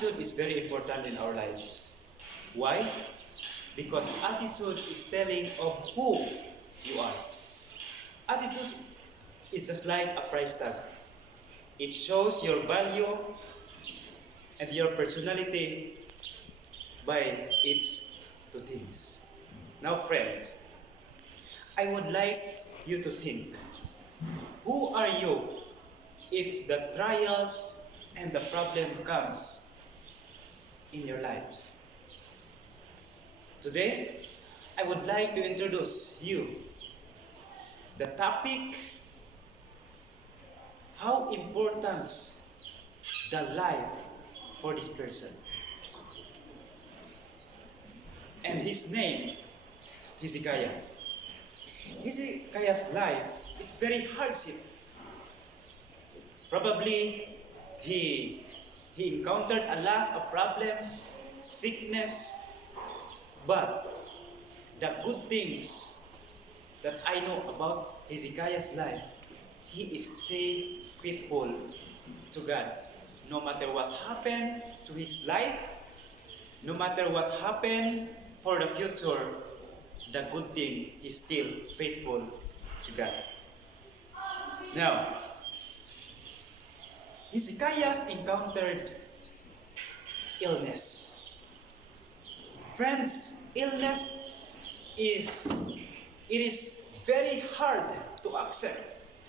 attitude is very important in our lives. Why? Because attitude is telling of who you are. Attitude is just like a price tag. It shows your value and your personality by its two things. Now, friends, I would like you to think, who are you if the trials and the problem comes in your lives? Today, I would like to introduce you the topic, how important the life for this person. And his name, Hezekiah. Hezekiah's life is very hardship. Probably he encountered a lot of problems, sickness, but the good things that I know about Hezekiah's life, he stayed faithful to God. No matter what happened to his life, no matter what happened for the future, the good thing is still faithful to God. Now, Hezekiah encountered illness. Friends, illness is very hard to accept.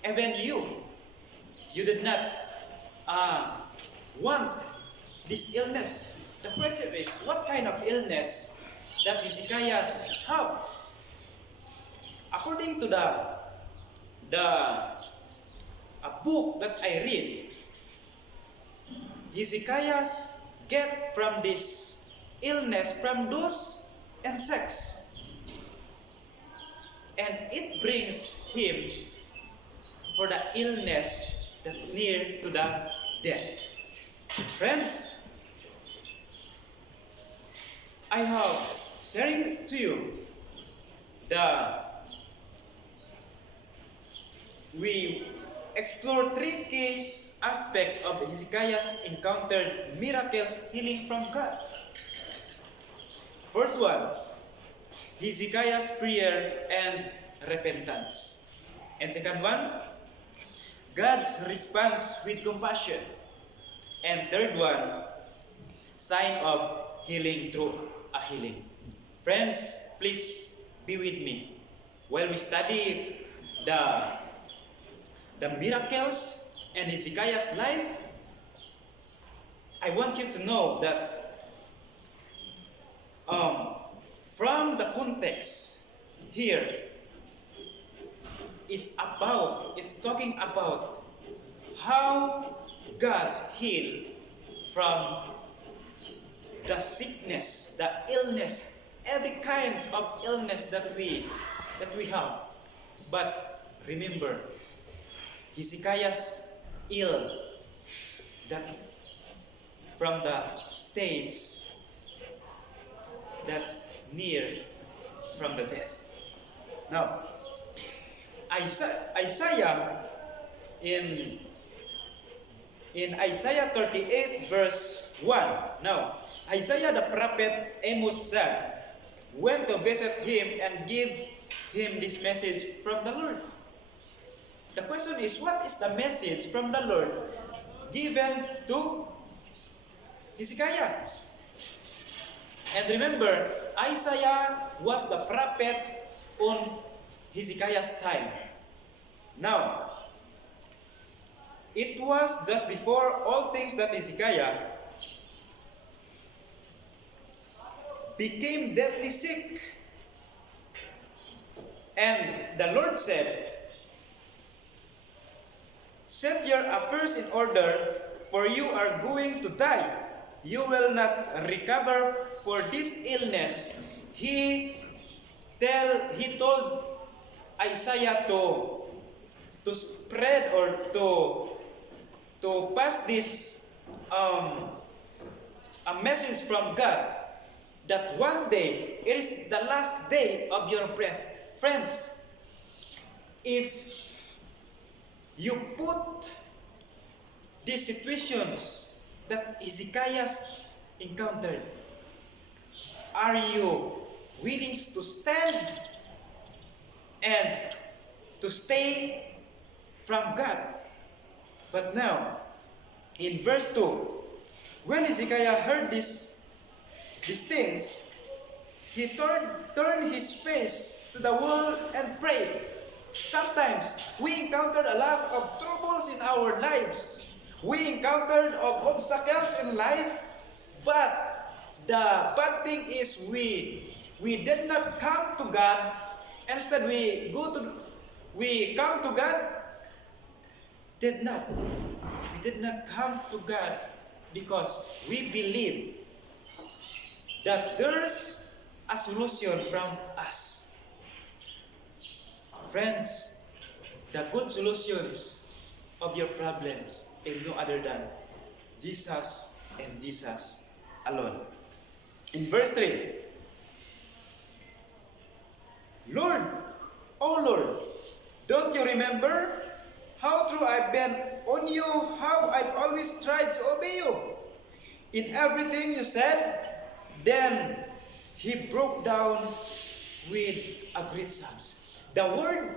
Even you did not want this illness. The question is, what kind of illness that Hezekiah have? According to a book that I read, Hezekiah get from this illness from those insects, and it brings him for the illness that near to the death. Friends, I have sharing to you we explore three case aspects of Hezekiah's encountered miracles healing from God. First one, Hezekiah's prayer and repentance. And second one, God's response with compassion. And third one, sign of healing through a healing. Friends, please be with me while we study the miracles and Hezekiah's life. I want you to know that from the context here is talking about how God healed from the sickness, the illness, every kind of illness that we have. But remember, Hezekiah's ill that from the states that near from the death. Now, Isaiah in Isaiah 38 verse 1. Now, Isaiah the prophet Amos' son went to visit him and give him this message from the Lord. The question is, what is the message from the Lord given to Hezekiah? And remember, Isaiah was the prophet on Hezekiah's time. Now, it was just before all things that Hezekiah became deadly sick. And the Lord said, "Set your affairs in order, for you are going to die. You will not recover for this illness." He told Isaiah to spread or to pass this a message from God that one day it is the last day of your breath. Friends, if you put these situations that Hezekiah encountered? Are you willing to stand and to stay from God? But now, in verse 2, when Hezekiah heard these things, he turned his face to the wall and prayed. Sometimes we encountered a lot of troubles in our lives. We encountered of obstacles in life, but the bad thing is we did not come to God. Instead, we come to God. We did not come to God because we believe that there's a solution from us. Friends, the good solutions of your problems is no other than Jesus and Jesus alone. In verse 3, Lord, oh Lord, don't you remember how true I've been on you, how I've always tried to obey you? In everything you said, then he broke down with a great sobs. The word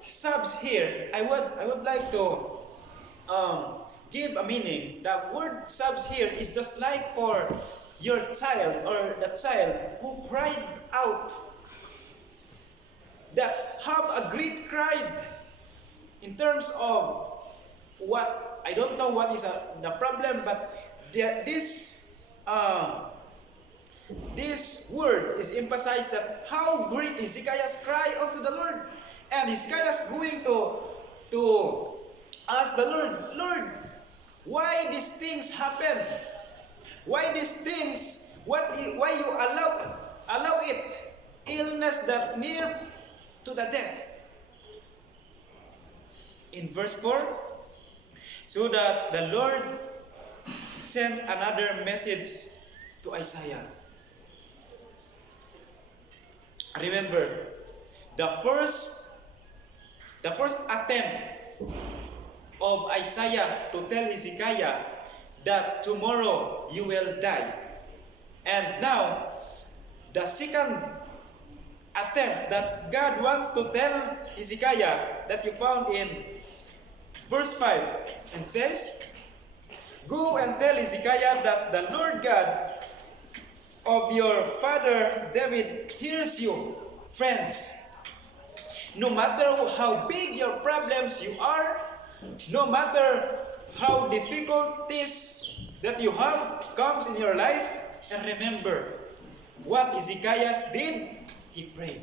sobs here, I would like to give a meaning. The word sobs here is just like for your child or the child who cried out, that have a great cry in terms of what, I don't know what is the problem, but this word is emphasized that how great Hezekiah's cry unto the Lord. And Hezekiah's going to ask the Lord, Lord, why these things happen? Why these things? Why you allow it? Illness that near to the death. In verse 4, so that the Lord sent another message to Isaiah. Remember, the first attempt of Isaiah to tell Hezekiah that tomorrow you will die. And now, the second attempt that God wants to tell Hezekiah that you found in verse 5 and says, go and tell Hezekiah that the Lord God of your father David hears you. Friends, no matter how big your problems you are, no matter how difficulties that you have comes in your life, and remember what Hezekiah did. He prayed.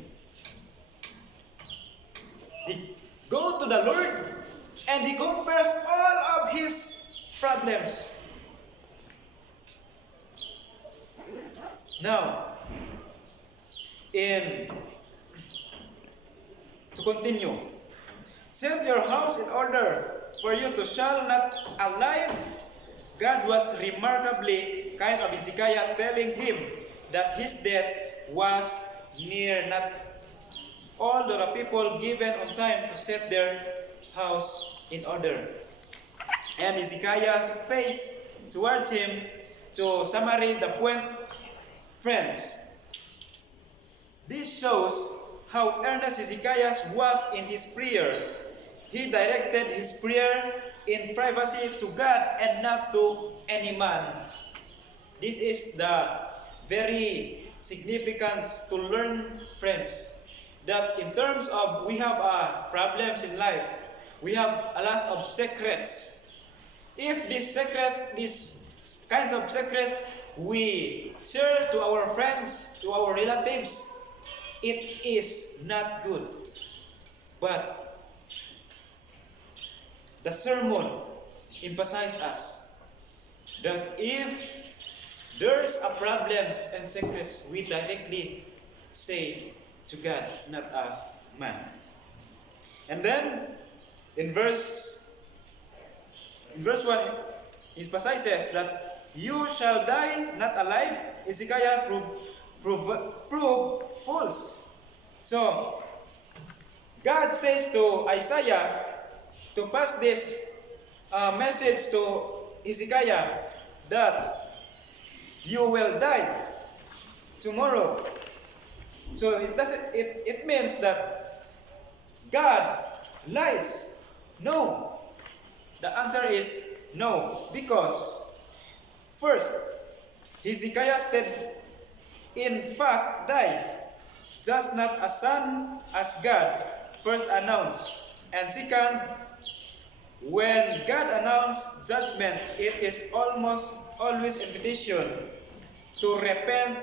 He go to the Lord and he confessed all of his problems. Now, to continue, set your house in order, for you to shall not alive. God was remarkably kind of Hezekiah, telling him that his death was near. Not all the people given on time to set their house in order. And Hezekiah's face towards him to summarize the point. Friends, this shows how earnest Hezekiah was in his prayer. He directed his prayer in privacy to God and not to any man. This is the very significance to learn, friends, that in terms of we have problems in life, we have a lot of secrets. If these kinds of secrets we share to our friends, to our relatives, it is not good. But the sermon emphasizes us that if there's a problems and secrets, we directly say to God, not a man. And then in verse 1, it emphasizes that you shall die not alive. Hezekiah proved false. So God says to Isaiah to pass this message to Hezekiah that you will die tomorrow. So it means that God lies. No. The answer is no. Because first, Hezekiah did in fact die, just not as son as God first announced. And second, when God announced judgment, it is almost always invitation to repent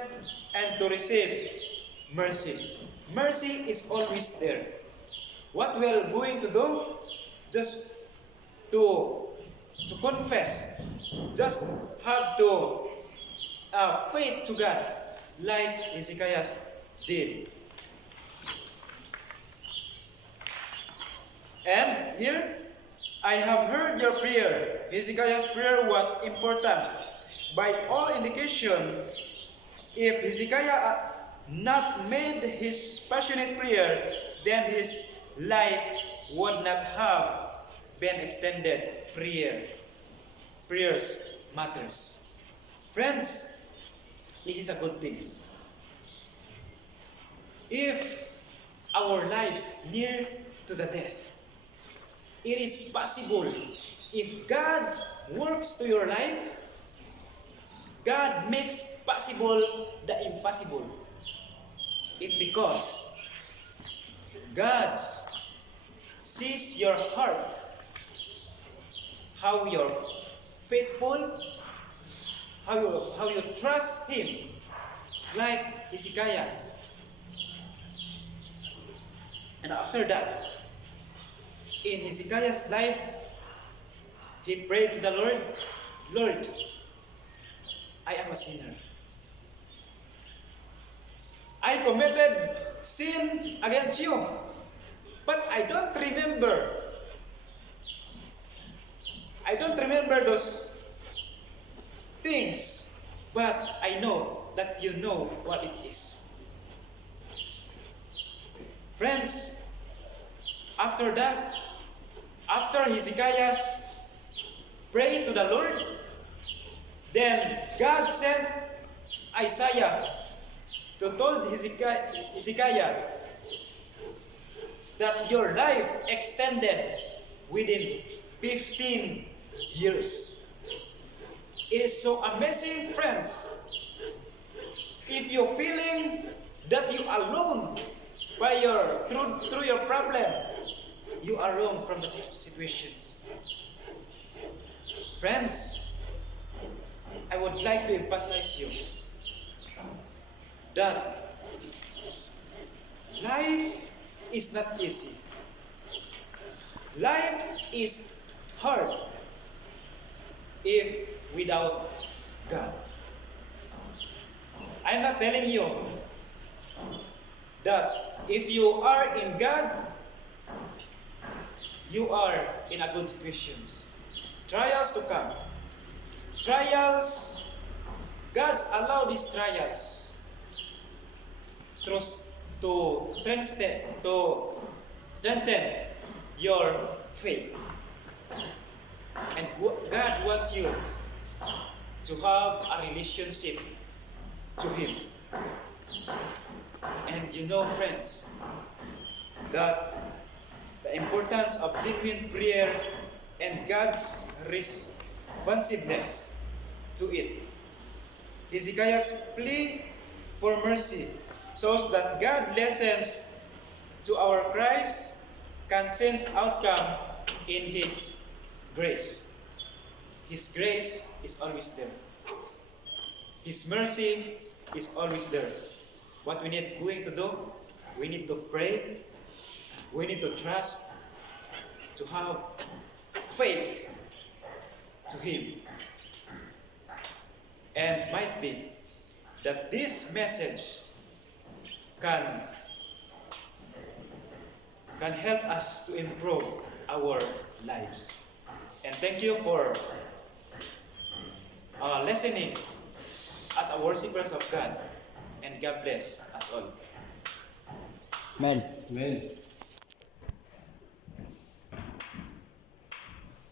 and to receive mercy. Mercy is always there. What we are going to do? Just to confess. Just have to faith to God, like Hezekiah did. And here, I have heard your prayer. Hezekiah's prayer was important. By all indication, if Hezekiah not made his passionate prayer, then his life would not have been extended. Prayers matters. Friends, this is a good thing. If our lives near to the death, it is possible. If God works to your life, God makes possible the impossible. It because God sees your heart, how you're faithful, how you trust Him, like Hezekiah. And after that, in Hezekiah's life, he prayed to the Lord, Lord, I am a sinner. I committed sin against you, but I don't remember. I don't remember those things, but I know that you know what it is. Friends, after that, after Hezekiah prayed to the Lord, then God sent Isaiah to told Hezekiah that your life extended within 15 years. It is so amazing, friends. If you're feeling that you are alone by through your problem, you are wrong from the situations. Friends, I would like to emphasize you that life is not easy. Life is hard if without God. I'm not telling you that if you are in God, you are in a good situations. Trials to come. Trials, God's allow these trials to strengthen your faith. And God wants you to have a relationship to Him. And you know, friends, that the importance of genuine prayer and God's responsiveness to it. Hezekiah's plea for mercy shows that God listens to our cries, can change outcome in His grace. His grace is always there. His mercy is always there. What we need going to do, we need to pray, we need to trust, to have faith to Him. And might be that this message can help us to improve our lives. And thank you for listening as a worshippers of God. And God bless us all. Amen. Amen.